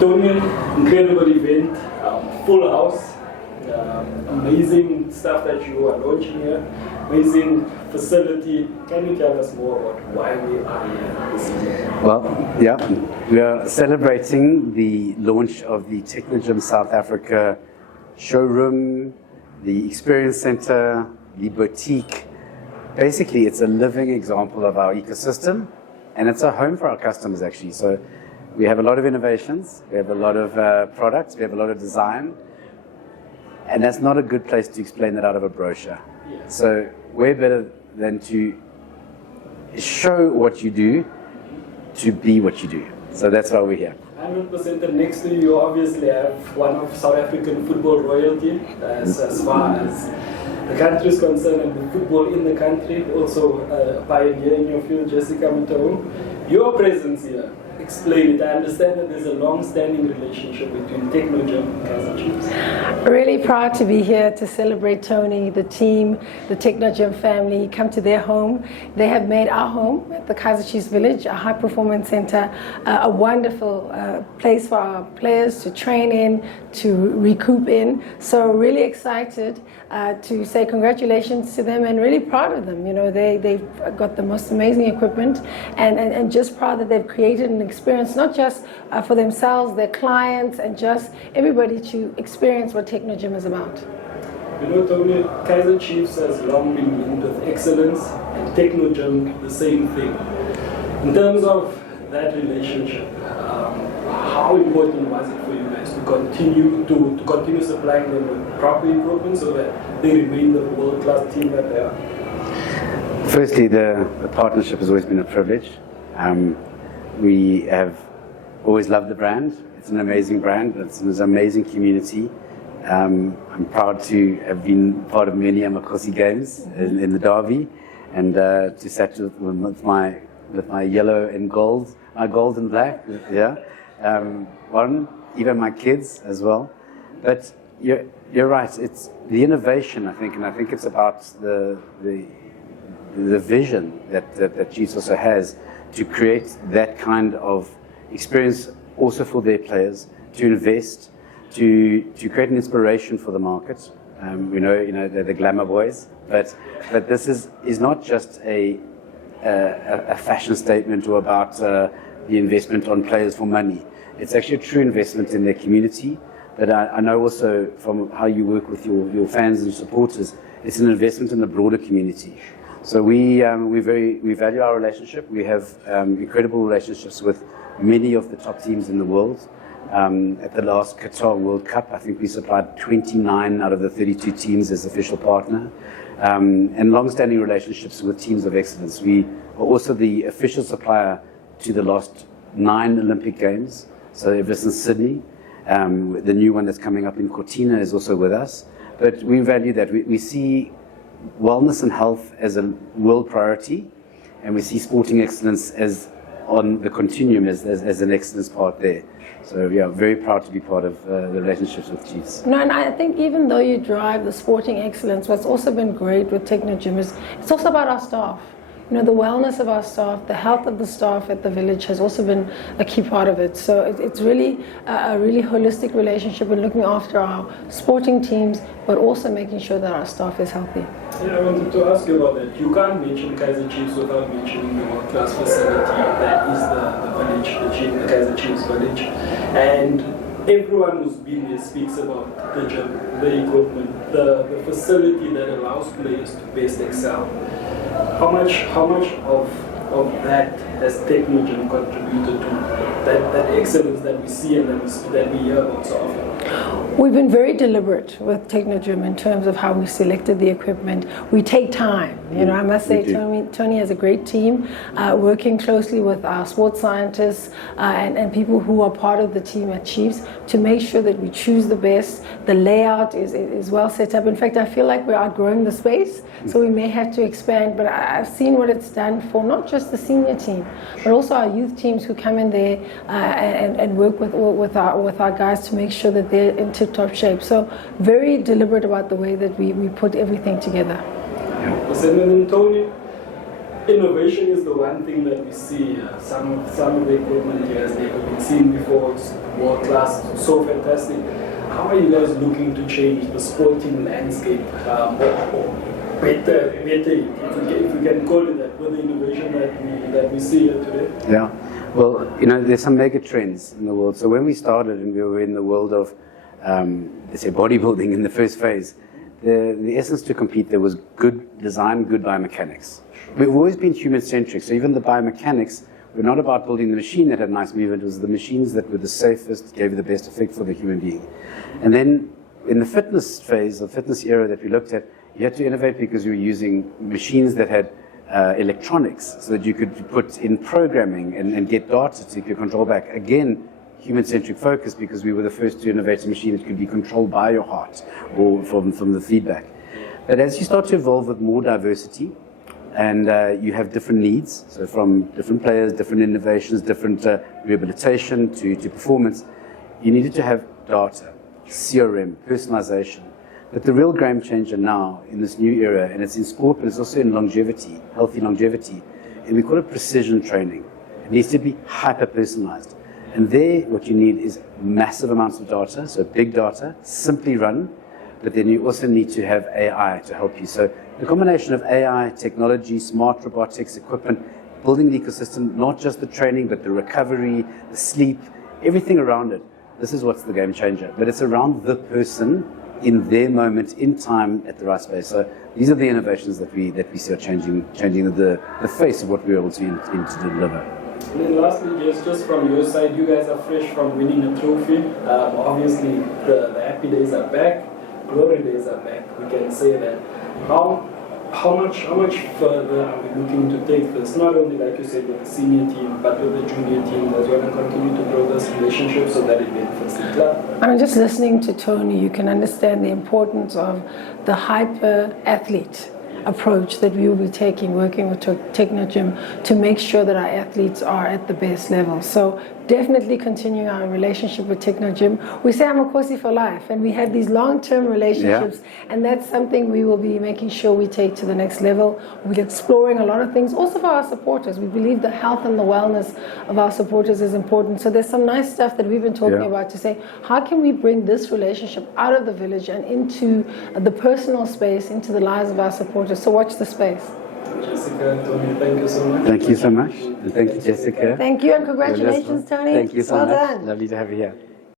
Tony, incredible event, full house, amazing stuff that you are launching here, amazing facility. Can you tell us more about why we are here this evening? Well, yeah, we are celebrating the launch of the Technogym South Africa showroom, the experience center, the boutique. Basically, it's a living example of our ecosystem, and it's a home for our customers actually. So we have a lot of innovations, we have a lot of products, we have a lot of design, and that's not a good place to explain that out of a brochure. Yes. So we're better than to show what you do to be what you do. So that's why we're here. 100%. And next to you obviously have one of South African football royalty as far as the country is concerned, and the football in the country, also a pioneer in your field, Jessica Mutau. Your presence here, explain it. I understand that there's a long-standing relationship between Technogym and Kaizer Chiefs. Really proud to be here to celebrate Tony, the team, the Technogym family, come to their home. They have made our home at the Kaizer Chiefs Village, a high-performance center, a wonderful place for our players to train in, to recoup in. So really excited to say congratulations to them and really proud of them. You know, they've got the most amazing equipment and just proud that they've created an experience, not just for themselves, their clients, and just everybody to experience what Technogym is about. You know, Tony, Kaizer Chiefs has long been linked with excellence, and Technogym the same thing. In terms of that relationship, how important was it for you guys to continue supplying them with proper improvements so that they remain the world-class team that they are? Firstly, the partnership has always been a privilege. We have always loved the brand. It's an amazing brand. It's an amazing community. I'm proud to have been part of many Amakosi games in the Derby, and to sat with my yellow and gold, my gold and black. Yeah, even my kids as well. But you're right. It's the innovation, I think, and I think it's about the vision that Chiefs also has to create that kind of experience also for their players, to invest, to create an inspiration for the market. We know they're the glamour boys, but this is not just a fashion statement or about the investment on players for money. It's actually a true investment in their community. But I know also from how you work with your fans and supporters, it's an investment in the broader community. So we value our relationship. We have incredible relationships with many of the top teams in the world. At the last Qatar World Cup, I think we supplied 29 out of the 32 teams as official partner, and long-standing relationships with teams of excellence. We are also the official supplier to the last 9 Olympic Games. So ever since Sydney, the new one that's coming up in Cortina is also with us. But we value that. We see wellness and health as a world priority, and we see sporting excellence as on the continuum as an excellence part there. So we are very proud to be part of the relationships with Chiefs. No, and I think even though you drive the sporting excellence, what's also been great with Technogym is it's also about our staff. You know, the wellness of our staff, the health of the staff at the village has also been a key part of it. So it's really a really holistic relationship in looking after our sporting teams, but also making sure that our staff is healthy. Yeah, I wanted to ask you about that. You can't mention Kaizer Chiefs without mentioning the world-class facility that is the village, the Kaizer Chiefs village. And everyone who's been here speaks about the gym, the equipment, the facility that allows players to best excel. How much of that has Technogym contributed to that excellence that we see and that we hear about so often? We've been very deliberate with Technogym in terms of how we selected the equipment. We take time. You know, I must say Tony has a great team working closely with our sports scientists and people who are part of the team at Chiefs to make sure that we choose the best. The layout is well set up. In fact, I feel like we're outgrowing the space, so we may have to expand. But I've seen what it's done for not just the senior team, but also our youth teams who come in there and work with our guys to make sure that they're in tip-top shape. So very deliberate about the way that we put everything together. Listen, Tony, innovation is the one thing that we see. Some of the equipment you guys never been seen before. It's world class, so fantastic. How are you guys looking to change the sporting landscape, or better, if we can call it that, with the innovation that we see here today? Yeah. Well, there's some mega trends in the world. So when we started and we were in the world of, let's say, bodybuilding in the first phase, the essence to compete there was good design, good biomechanics. We've always been human-centric, so even the biomechanics were not about building the machine that had nice movement, it was the machines that were the safest, gave you the best effect for the human being. And then in the fitness phase, the fitness era that we looked at, you had to innovate because you were using machines that had electronics so that you could put in programming and get data to take your control back. Again, human-centric focus because we were the first to innovate a machine that could be controlled by your heart or from the feedback. But as you start to evolve with more diversity and you have different needs, so from different players, different innovations, different rehabilitation to performance, you needed to have data, CRM, personalization. But the real game changer now in this new era, and it's in sport, but it's also in longevity, healthy longevity, and we call it precision training. It needs to be hyper-personalized. And there, what you need is massive amounts of data, so big data, simply run, but then you also need to have AI to help you. So the combination of AI, technology, smart robotics, equipment, building the ecosystem, not just the training, but the recovery, the sleep, everything around it. This is what's the game changer. But it's around the person in their moment, in time, at the right space. So these are the innovations that we see are changing the face of what we're able to deliver. And then lastly, just from your side, you guys are fresh from winning a trophy. Obviously, the happy days are back, glory days are back. We can say that. How much further are we looking to take this? Not only, like you said, with the senior team, but with the junior team as well, and continue to grow this relationship so that it benefits the club. I mean, just listening to Tony, you can understand the importance of the hyper athlete approach that we will be taking, working with Technogym to make sure that our athletes are at the best level. So definitely continuing our relationship with Technogym. We say Amakosi for life, and we have these long-term relationships, and that's something we will be making sure we take to the next level. We're exploring a lot of things, also for our supporters. We believe the health and the wellness of our supporters is important. So there's some nice stuff that we've been talking about to say, how can we bring this relationship out of the village and into the personal space, into the lives of our supporters. So watch the space. Jessica, Tony, thank you so much. Thank you so much. And thank you, Jessica. Thank you, and congratulations, Tony. Thank you so well much. Done. Lovely to have you here.